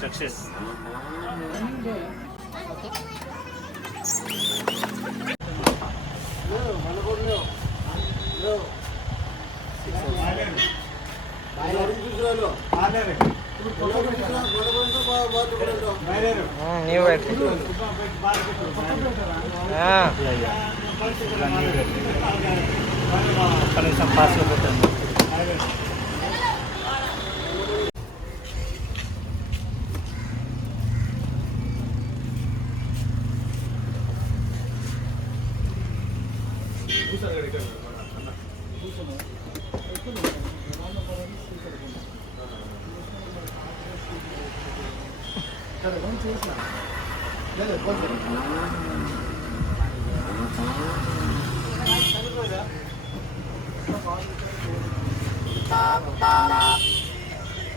Success. కనీసం pass అయిపోతుంది.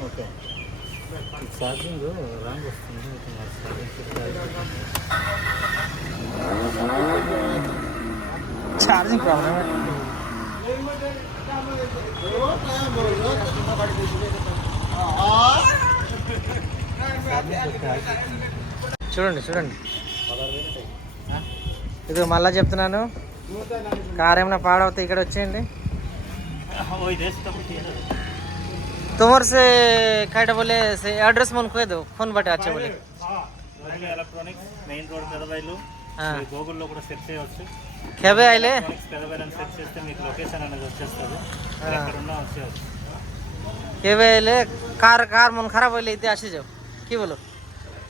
Okay, charging wrong వస్తుంది. Charging problem. చూడండి చూడండి, ఇది మళ్ళా చెప్తున్నాను, కార్ ఏమైనా పాడవుతాయి ఇక్కడ వచ్చేయండి. तुम्हारे से क्या बोले से एड्रेस मन कह दो फोन बटे अच्छे बोले ఎలక్ట్రానిక్స్ మెయిన్ రోడ్ పెదబైలు గూగుల్లో కూడా సెర్చ్ చేయవచ్చు. కేబే आइले పెదబైలు సెర్చ్ చేస్తే మీకు లొకేషన్ అనేది వచ్చేస్తుంది. ఎక్కడ ఉన్నా వచ్చేయచ్చు. केबे आइले कार कार मन खराब होइले इते आसी जाओ की बोलो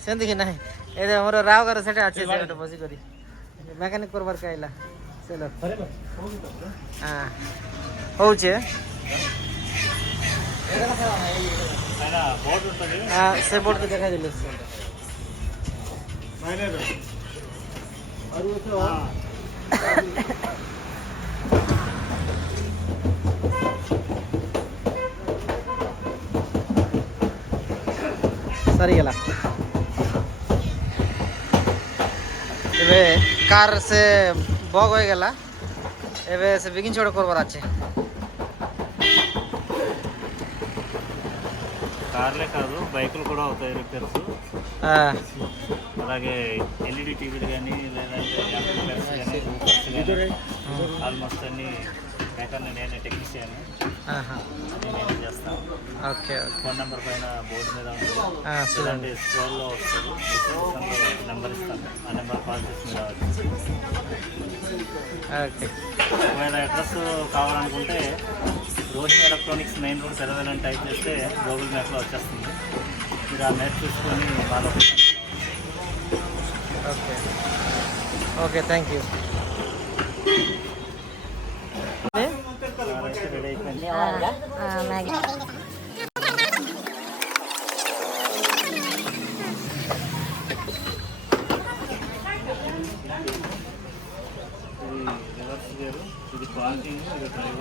सेंदी कि नहीं ए हमर राव कर सेटे अच्छे से तो बसी करी मैकेनिक करबार के आइला चलो हां होचे బోర్డు ఉంటుంది. से बोर्ड के देखा दिले ಸರಿಯಲ್ಲ ଏବେ କାର୍ ସେ ବଗ୍ ହୋଇଗଲା, ଏବେ ସେ ବିଗିନ୍ ଛୋଟ କରବାର ଅଛି. కార్లే కాదు బైకులు కూడా అవుతాయి రిపేర్స్. అలాగే ఎల్ఈడి టీవీలు కానీ లేదంటే ఆల్మోస్ట్ అన్ని మేకర్ని నేనే టెక్నీషియన్ నేనే చేస్తాను. ఓకే ఫోన్ నెంబర్ పైన బోర్డు మీద ఉంటుంది, స్క్రోల్లో వస్తుంది. నెంబర్ ఇస్తాను, ఆ నెంబర్ కాల్ చేసి మీరు రావచ్చు. ఓకే, ఒకవేళ అడ్రస్ కావాలనుకుంటే రోహిణి ఎలక్ట్రానిక్స్ మెయిన్ రోడ్ పెదవేలని టైప్ చేస్తే గూగుల్ మ్యాప్లో వచ్చేస్తుంది. మీరు ఆ మ్యాప్ చూసుకొని మా location. Okay okay, thank you. Ready అయిపోయింది. రివర్స్ గేరు, ఇది పార్కింగ్, ఇది డ్రైవ్.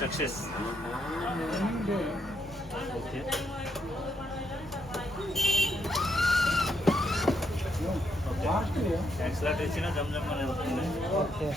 సక్సెస్. ఓకే, యాక్సిలేటర్ ఇచ్చినా జమ్ జమ్ అనేది వస్తుంది. ఓకే.